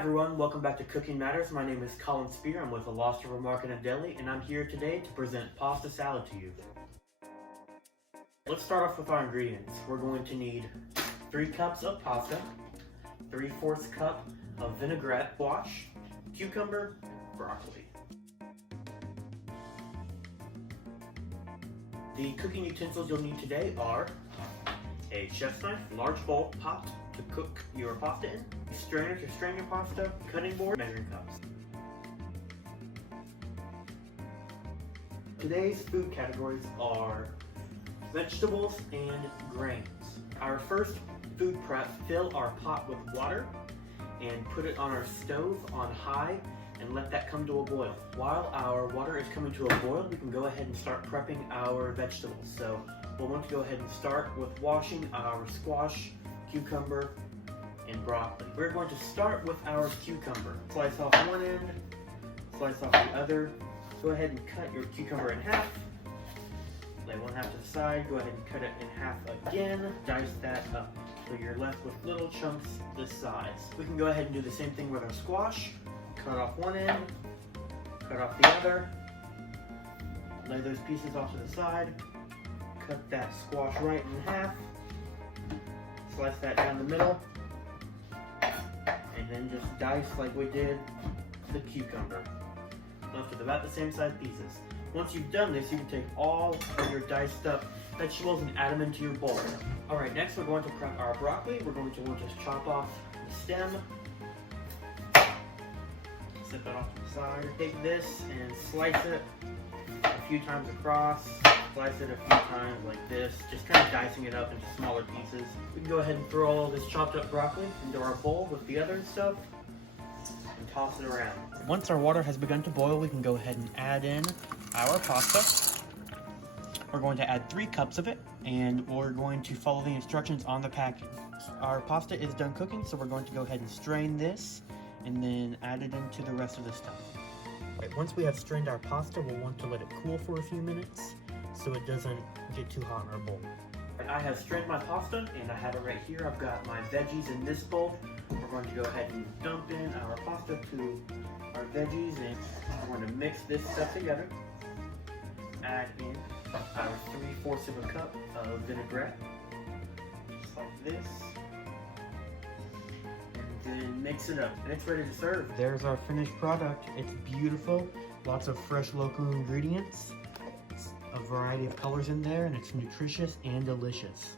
everyone, welcome back to Cooking Matters. My name is Collin Spear. I'm with a Lost River Market and Deli, and I'm here today to present pasta salad to you. Let's start off with our ingredients. We're going to need 3 cups of pasta, 3/4 cup of vinaigrette, squash, cucumber, broccoli. The cooking utensils you'll need today are a chef's knife, large bowl, pot to cook your pasta in, a strainer to strain your pasta, cutting board, measuring cups. Today's food categories are vegetables and grains. Our first food prep, fill our pot with water and put it on our stove on high and let that come to a boil. While our water is coming to a boil, we can go ahead and start prepping our vegetables. So we'll want to go ahead and start with washing our squash, cucumber, and broccoli. We're going to start with our cucumber. Slice off one end, slice off the other. Go ahead and cut your cucumber in half. Lay one half to the side, go ahead and cut it in half again. Dice that up so you're left with little chunks this size. We can go ahead and do the same thing with our squash. Cut off one end, cut off the other. Lay those pieces off to the side. Cut that squash right in half. Slice that down the middle. And then just dice like we did the cucumber. Left with about the same size pieces. Once you've done this, you can take all of your diced up vegetables and add them into your bowl. Alright, next we're going to prep our broccoli. We're going to want to chop off the stem. Set that off to the side. Take this and slice it a few times across. Slice it a few times like this, just kind of dicing it up into smaller pieces. We can go ahead and throw all this chopped up broccoli into our bowl with the other stuff and toss it around. Once our water has begun to boil, we can go ahead and add in our pasta. We're going to add 3 cups of it, and we're going to follow the instructions on the package. Our pasta is done cooking, so we're going to go ahead and strain this and then add it into the rest of the stuff. Right, once we have strained our pasta, we'll want to let it cool for a few minutes so it doesn't get too hot in our bowl. I have strained my pasta and I have it right here. I've got my veggies in this bowl. We're going to go ahead and dump in our pasta to our veggies, and we're going to mix this stuff together. Add in our 3/4 of a cup of vinaigrette, just like this. And then mix it up, and it's ready to serve. There's our finished product. It's beautiful, lots of fresh local ingredients, a variety of colors in there, and it's nutritious and delicious.